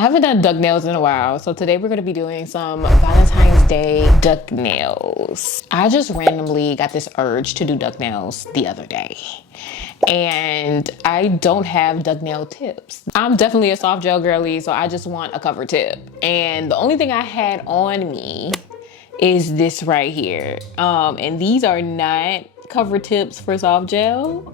I haven't done duck nails in a while, so today we're gonna be doing some Valentine's Day duck nails. I just randomly got this urge to do duck nails the other day, and I don't have duck nail tips. I'm definitely a soft gel girly, so I just want a cover tip. And the only thing I had on me is this right here. And these are not cover tips for soft gel.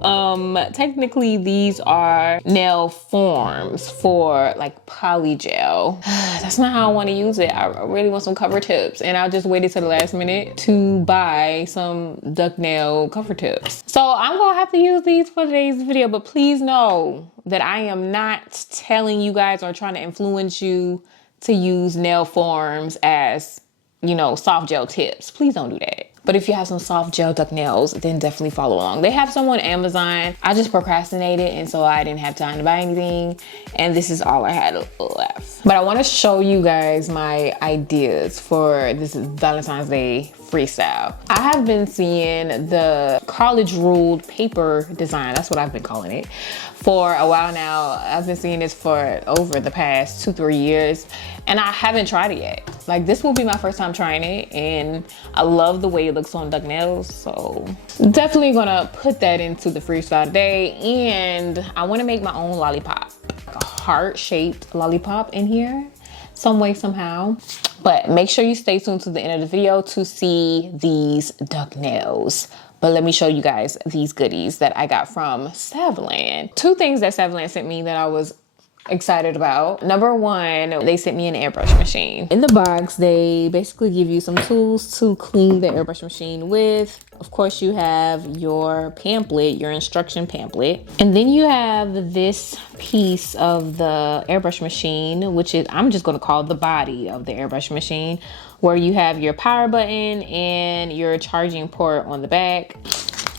Technically these are nail forms for like poly gel. That's not how I want to use it. I really want some cover tips, and I just waited till the last minute to buy some duck nail cover tips. So I'm gonna have to use these for today's video, but please know that I am not telling you guys or trying to influence you to use nail forms as, you know, soft gel tips. Please don't do that. But if you have some soft gel duck nails, then definitely follow along. They have some on Amazon. I just procrastinated, and so I didn't have time to buy anything. And this is all I had left. But I want to show you guys my ideas for this Valentine's Day freestyle. I have been seeing the college ruled paper design. That's what I've been calling it for a while now. I've been seeing this for over the past 2-3 years, and I haven't tried it yet. Like, this will be my first time trying it, and I love the way it looks on duck nails. So definitely gonna put that into the freestyle today. And I want to make my own lollipop, like a heart-shaped lollipop in here some way, somehow. But make sure you stay tuned to the end of the video to see these duck nails. But let me show you guys these goodies that I got from Savland. Two things that Savland sent me that I was excited about. Number one, they sent me an airbrush machine. In the box, they basically give you some tools to clean the airbrush machine with. Of course, you have your pamphlet, your instruction pamphlet. And then you have this piece of the airbrush machine, which is, I'm just gonna call it the body of the airbrush machine, where you have your power button and your charging port on the back.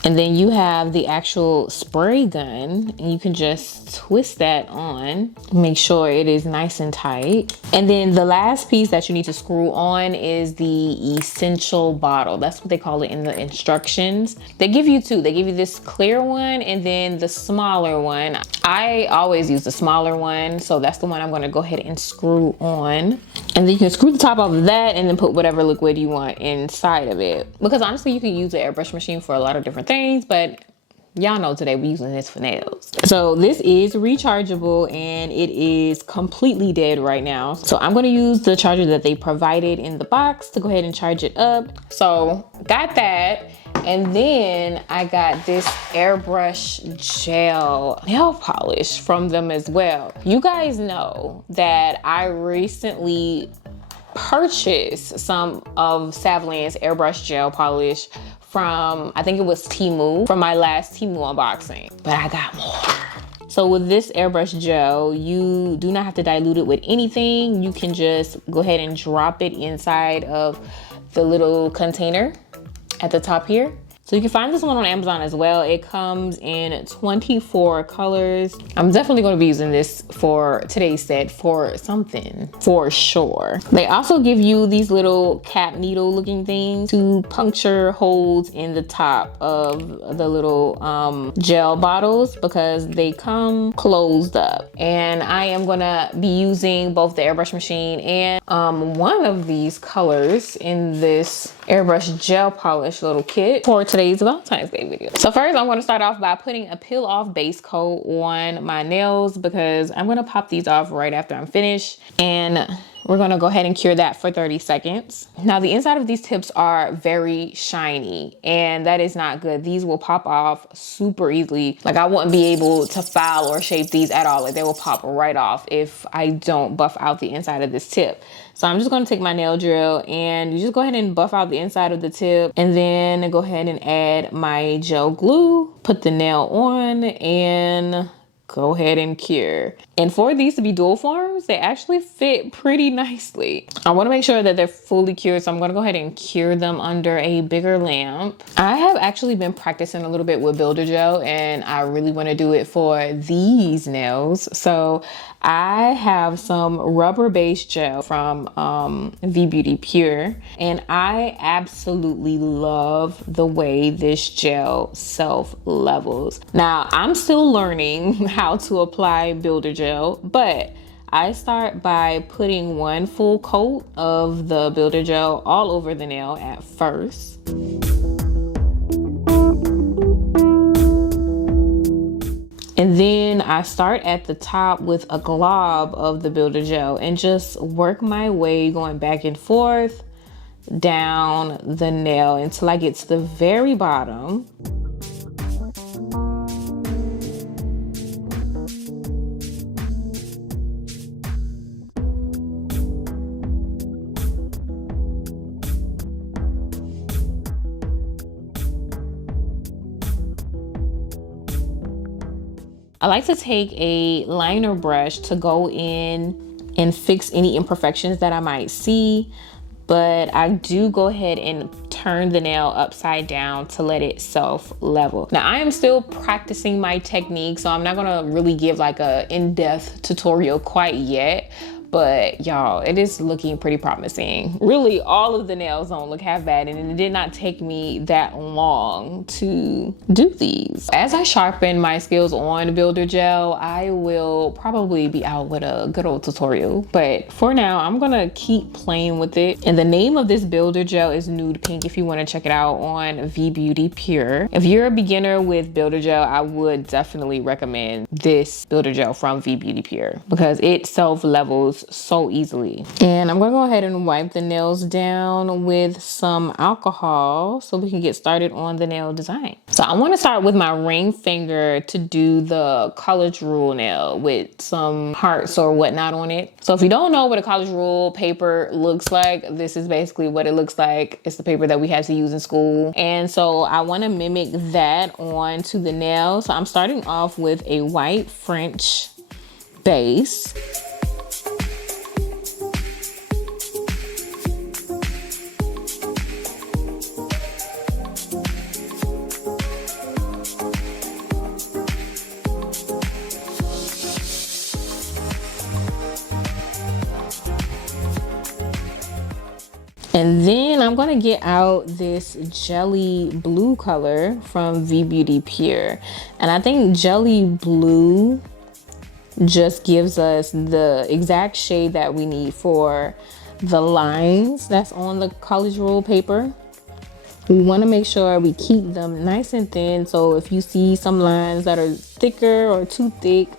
And then you have the actual spray gun, and you can just twist that on. Make sure it is nice and tight. And then the last piece that you need to screw on is the essential bottle. That's what they call it in the instructions. They give you two. They give you this clear one and then the smaller one. I always use the smaller one, so that's the one I'm gonna go ahead and screw on. And then you can screw the top off of that and then put whatever liquid you want inside of it. Because honestly, you can use the airbrush machine for a lot of different things, but y'all know today we're using this for nails. So this is rechargeable, and it is completely dead right now. So I'm gonna use the charger that they provided in the box to go ahead and charge it up. So got that. And then I got this airbrush gel nail polish from them as well. You guys know that I recently purchased some of Savland's airbrush gel polish from, I think it was Temu, from my last Temu unboxing, but I got more. So with this airbrush gel, you do not have to dilute it with anything. You can just go ahead and drop it inside of the little container at the top here. So you can find this one on Amazon as well. It comes in 24 colors. I'm definitely going to be using this for today's set for something, for sure. They also give you these little cap needle looking things to puncture holes in the top of the little gel bottles, because they come closed up. And I am going to be using both the airbrush machine and one of these colors in this airbrush gel polish little kit for today's Valentine's Day video. So first, I'm going to start off by putting a peel off base coat on my nails, because I'm going to pop these off right after I'm finished, and we're going to go ahead and cure that for 30 seconds. Now the inside of these tips are very shiny, and that is not good. These will pop off super easily. Like, I wouldn't be able to file or shape these at all. Like, they will pop right off if I don't buff out the inside of this tip. So I'm just going to take my nail drill, and you just go ahead and buff out the inside of the tip, and then go ahead and add my gel glue, put the nail on, and go ahead and cure. And for these to be dual forms, they actually fit pretty nicely. I want to make sure that they're fully cured, so I'm going to go ahead and cure them under a bigger lamp. I have actually been practicing a little bit with builder gel, and I really want to do it for these nails. So I have some rubber based gel from V Beauty Pure, and I absolutely love the way this gel self levels. Now I'm still learning how to apply builder gel, but I start by putting one full coat of the builder gel all over the nail at first. And then I start at the top with a glob of the builder gel and just work my way going back and forth down the nail until I get to the very bottom. I like to take a liner brush to go in and fix any imperfections that I might see, but I do go ahead and turn the nail upside down to let it self-level. Now I am still practicing my technique, so I'm not gonna really give like a in-depth tutorial quite yet, but y'all, it is looking pretty promising. Really, all of the nails don't look half bad, and it did not take me that long to do these. As I sharpen my skills on builder gel, I will probably be out with a good old tutorial, but for now, I'm gonna keep playing with it. And the name of this builder gel is Nude Pink if you wanna check it out on V Beauty Pure. If you're a beginner with builder gel, I would definitely recommend this builder gel from V Beauty Pure because it self-levels so easily. And I'm gonna go ahead and wipe the nails down with some alcohol so we can get started on the nail design. So I want to start with my ring finger to do the college rule nail with some hearts or whatnot on it. So if you don't know what a college rule paper looks like, this is basically what it looks like. It's the paper that we had to use in school. And so I want to mimic that onto the nail. So I'm starting off with a white French base. And then I'm gonna get out this jelly blue color from V Beauty Pure. And I think jelly blue just gives us the exact shade that we need for the lines that's on the college rule paper. We wanna make sure we keep them nice and thin. So if you see some lines that are thicker or too thick,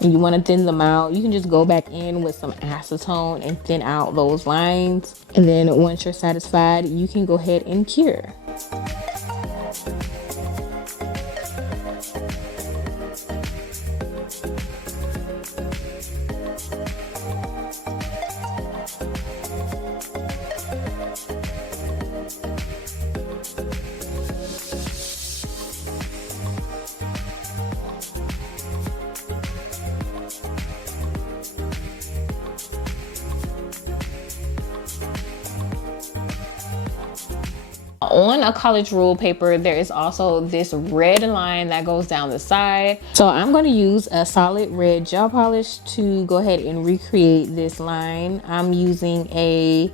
and you want to thin them out, you can just go back in with some acetone and thin out those lines. And then once you're satisfied, you can go ahead and cure. On a college rule paper, there is also this red line that goes down the side. So I'm going to use a solid red gel polish to go ahead and recreate this line. I'm using a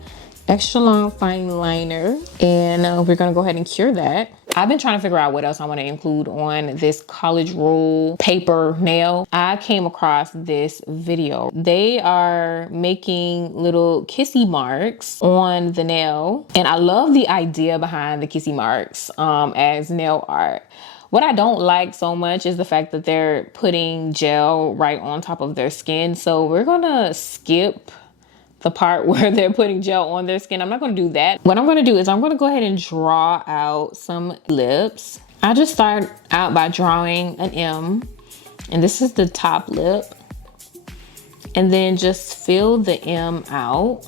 extra long fine liner, and we're going to go ahead and cure that. I've been trying to figure out what else I want to include on this college rule paper nail. I came across this video. They are making little kissy marks on the nail, and I love the idea behind the kissy marks as nail art. What I don't like so much is the fact that they're putting gel right on top of their skin. So we're gonna skip the part where they're putting gel on their skin. I'm not gonna do that. What I'm gonna do is I'm gonna go ahead and draw out some lips. I just start out by drawing an M, and this is the top lip. And then just fill the M out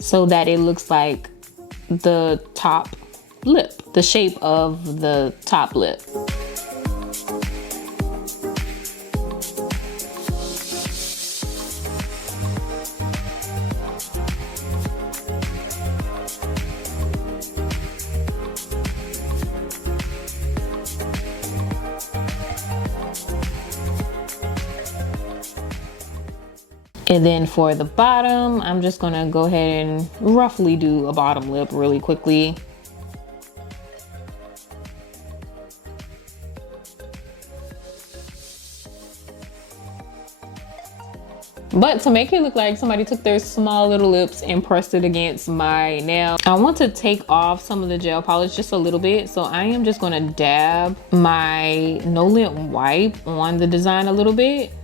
so that it looks like the top lip, the shape of the top lip. And then for the bottom, I'm just gonna go ahead and roughly do a bottom lip really quickly. But to make it look like somebody took their small little lips and pressed it against my nail, I want to take off some of the gel polish just a little bit. So I am just gonna dab my no lint wipe on the design a little bit,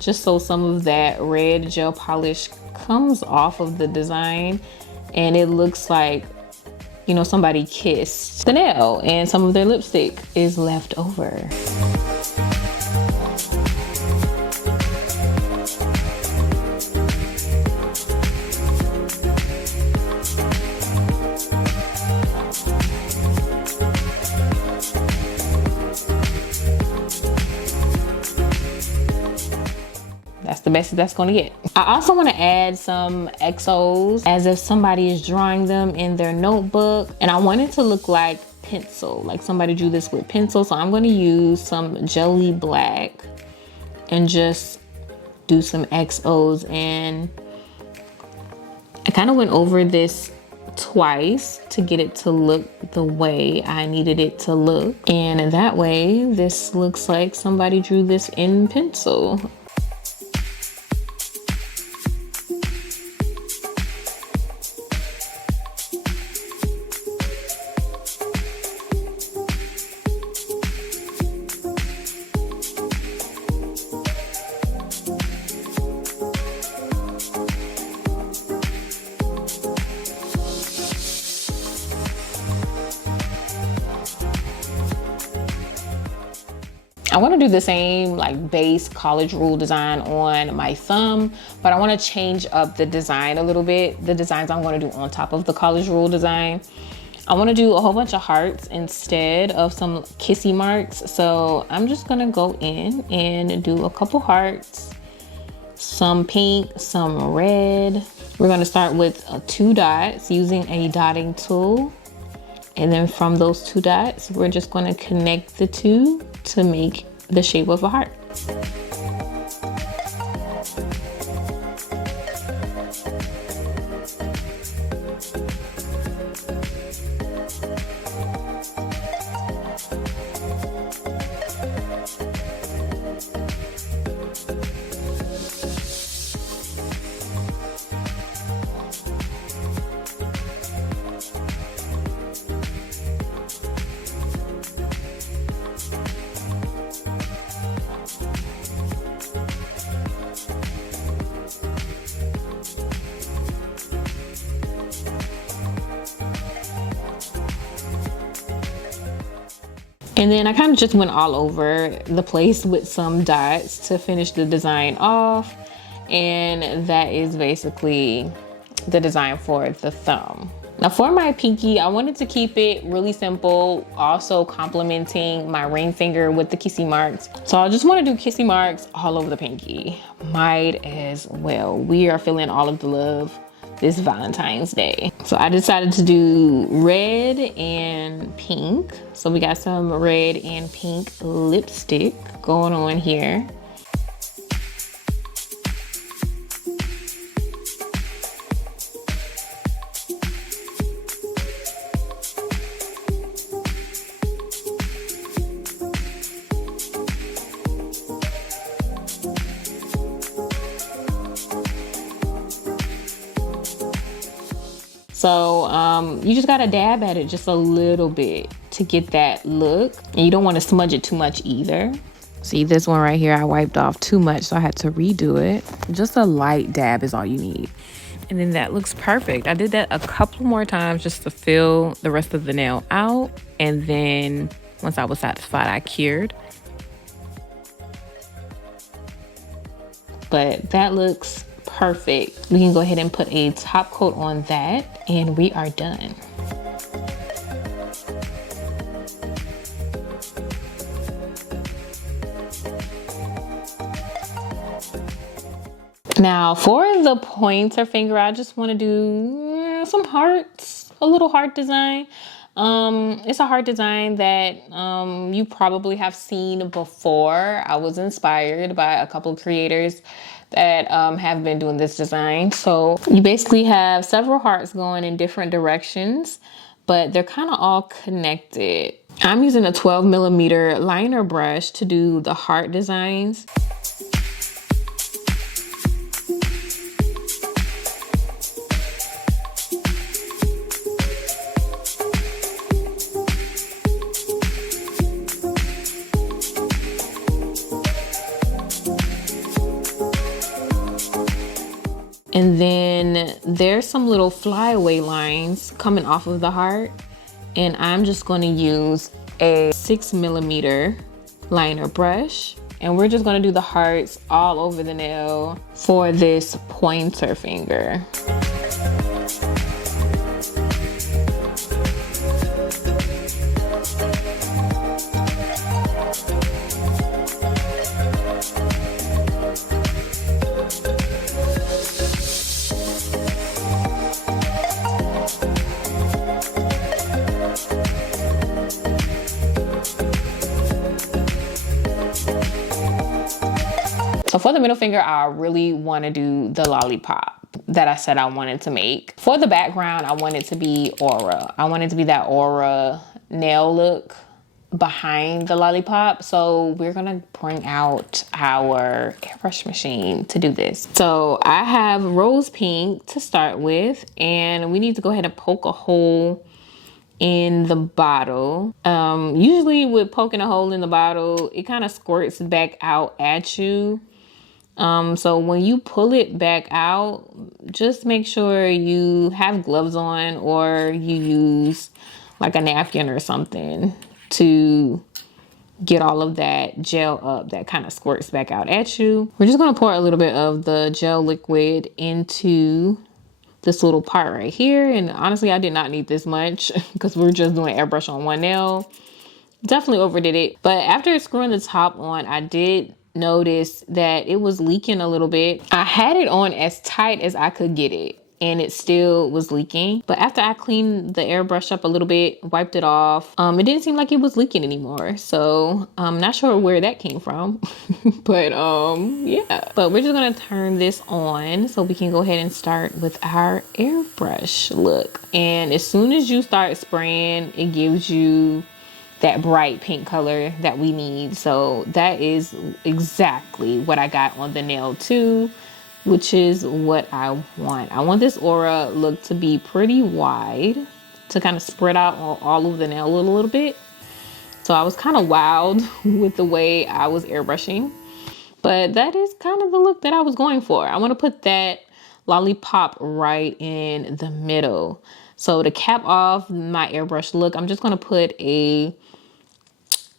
just so some of that red gel polish comes off of the design and it looks like, you know, somebody kissed the nail and some of their lipstick is left over. That's the best that's gonna get. I also wanna add some XOs as if somebody is drawing them in their notebook. And I want it to look like pencil, like somebody drew this with pencil. So I'm gonna use some jelly black and just do some XOs. And I kind of went over this twice to get it to look the way I needed it to look. And that way, this looks like somebody drew this in pencil. I want to do the same like base college rule design on my thumb, but I want to change up the design a little bit. The designs I'm going to do on top of the college rule design. I want to do a whole bunch of hearts instead of some kissy marks. So I'm just going to go in and do a couple hearts, some pink, some red. We're going to start with 2 dots using a dotting tool. And then from those 2 dots, we're just going to connect the 2 to make the shape of a heart. And then I kind of just went all over the place with some dots to finish the design off. And that is basically the design for the thumb. Now for my pinky, I wanted to keep it really simple, also complementing my ring finger with the kissy marks. So I just want to do kissy marks all over the pinky. Might as well. We are feeling all of the love this Valentine's Day. So I decided to do red and pink. So we got some red and pink lipstick going on here. So you just gotta dab at it just a little bit to get that look. And you don't wanna smudge it too much either. See, this one right here, I wiped off too much, so I had to redo it. Just a light dab is all you need. And then that looks perfect. I did that a couple more times just to fill the rest of the nail out. And then once I was satisfied, I cured. But that looks perfect. We can go ahead and put a top coat on that and we are done. Now for the pointer finger, I just want to do some hearts, a little heart design. It's a heart design that you probably have seen before. I was inspired by a couple of creators that have been doing this design. So you basically have several hearts going in different directions, but they're kind of all connected. I'm using a 12mm liner brush to do the heart designs. And then there's some little flyaway lines coming off of the heart. And I'm just gonna use a 6mm liner brush. And we're just gonna do the hearts all over the nail for this pointer finger. So for the middle finger, I really want to do the lollipop that I said I wanted to make. For the background, I want it to be aura. I want it to be that aura nail look behind the lollipop. So we're gonna bring out our airbrush machine to do this. So I have rose pink to start with, and we need to go ahead and poke a hole in the bottle. Usually with poking a hole in the bottle, it kind of squirts back out at you. So when you pull it back out, just make sure you have gloves on, or you use like a napkin or something to get all of that gel up that kind of squirts back out at you. We're just going to pour a little bit of the gel liquid into this little part right here. And honestly, I did not need this much because we're just doing airbrush on one nail. Definitely overdid it. But after screwing the top on, I did notice that it was leaking a little bit. I had it on as tight as I could get it, and it still was leaking. But after I cleaned the airbrush up a little bit, wiped it off, it didn't seem like it was leaking anymore. So I'm not sure where that came from. But yeah. But we're just gonna turn this on so we can go ahead and start with our airbrush look. And as soon as you start spraying, it gives you that bright pink color that we need. So that is exactly what I got on the nail too, which is what I want. I want this aura look to be pretty wide, to kind of spread out all over the nail a little bit. So I was kind of wild with the way I was airbrushing, but that is kind of the look that I was going for. I want to put that lollipop right in the middle. So to cap off my airbrush look, I'm just going to put a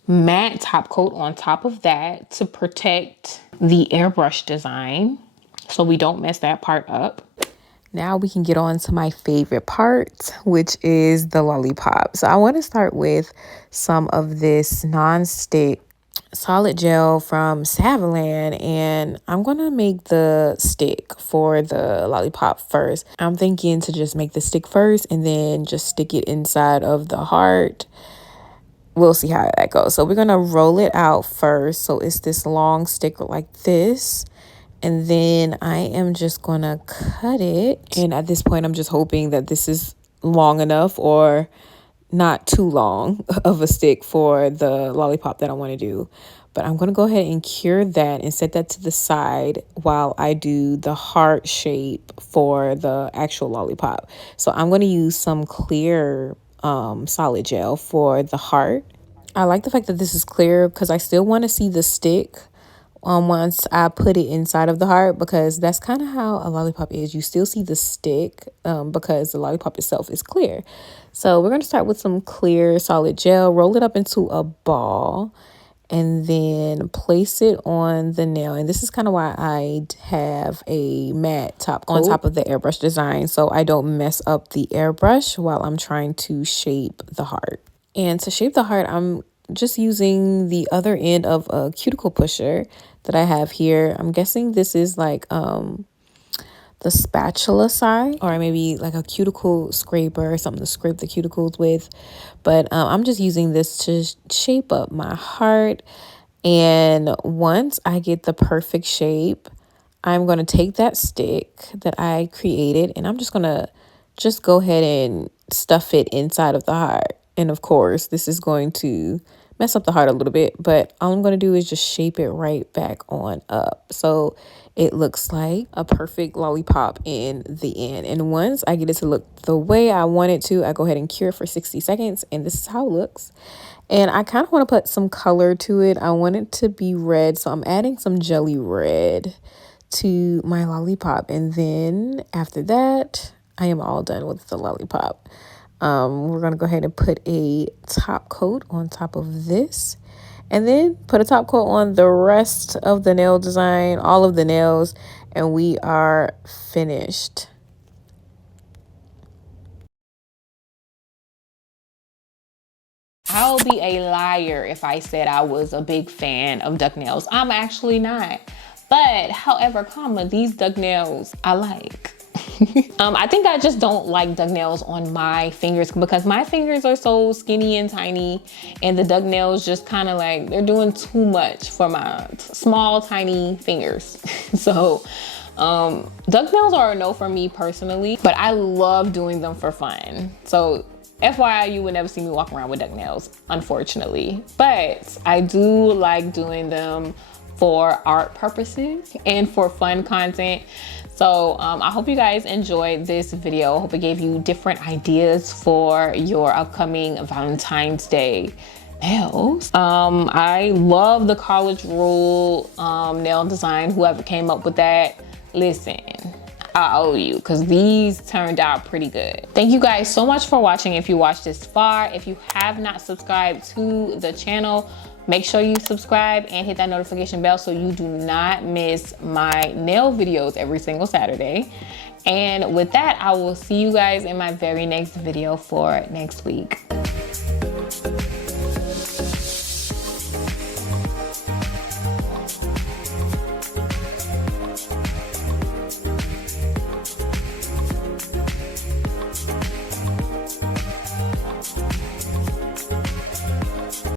matte top coat on top of that to protect the airbrush design so we don't mess that part up. Now we can get on to my favorite part, which is the lollipop. So I want to start with some of this non-stick solid gel from Savalan, and I'm gonna make the stick for the lollipop first. I'm thinking to just make the stick first and then just stick it inside of the heart. We'll see how that goes. So we're going to roll it out first. So it's this long stick like this. And then I am just going to cut it. And at this point, I'm just hoping that this is long enough or not too long of a stick for the lollipop that I want to do. But I'm going to go ahead and cure that and set that to the side while I do the heart shape for the actual lollipop. So I'm going to use some clear solid gel for the heart. I like the fact that this is clear because I still want to see the stick once I put it inside of the heart, because that's kind of how a lollipop is. You still see the stick because the lollipop itself is clear. So we're going to start with some clear solid gel, roll it up into a ball, and then place it on the nail. And this is kind of why I have a matte top coat on top of the airbrush design, so I don't mess up the airbrush while I'm trying to shape the heart. And to shape the heart, I'm just using the other end of a cuticle pusher that I have here. I'm guessing this is like the spatula side, or maybe like a cuticle scraper or something to scrape the cuticles with. But I'm just using this to shape up my heart. And once I get the perfect shape, I'm going to take that stick that I created and I'm just going to go ahead and stuff it inside of the heart. And of course, this is going to mess up the heart a little bit, but all I'm going to do is just shape it right back on up. So it looks like a perfect lollipop in the end. And once I get it to look the way I want it to, I go ahead and cure it for 60 seconds. And this is how it looks. And I kind of want to put some color to it. I want it to be red. So I'm adding some jelly red to my lollipop. And then after that, I am all done with the lollipop. We're going to go ahead and put a top coat on top of this. And then put a top coat on the rest of the nail design, all of the nails. And we are finished. I'll be a liar if I said I was a big fan of duck nails. I'm actually not. But however, these duck nails I like. I think I just don't like duck nails on my fingers because my fingers are so skinny and tiny, and the duck nails just kind of like, they're doing too much for my small, tiny fingers. So duck nails are a no for me personally, but I love doing them for fun. So FYI, you would never see me walk around with duck nails, unfortunately. But I do like doing them for art purposes and for fun content. So I hope you guys enjoyed this video. I hope it gave you different ideas for your upcoming Valentine's Day nails. I love the college rule nail design. Whoever came up with that, listen, I owe you, because these turned out pretty good. Thank you guys so much for watching. If you watched this far, if you have not subscribed to the channel, make sure you subscribe and hit that notification bell so you do not miss my nail videos every single Saturday. And with that, I will see you guys in my very next video for next week.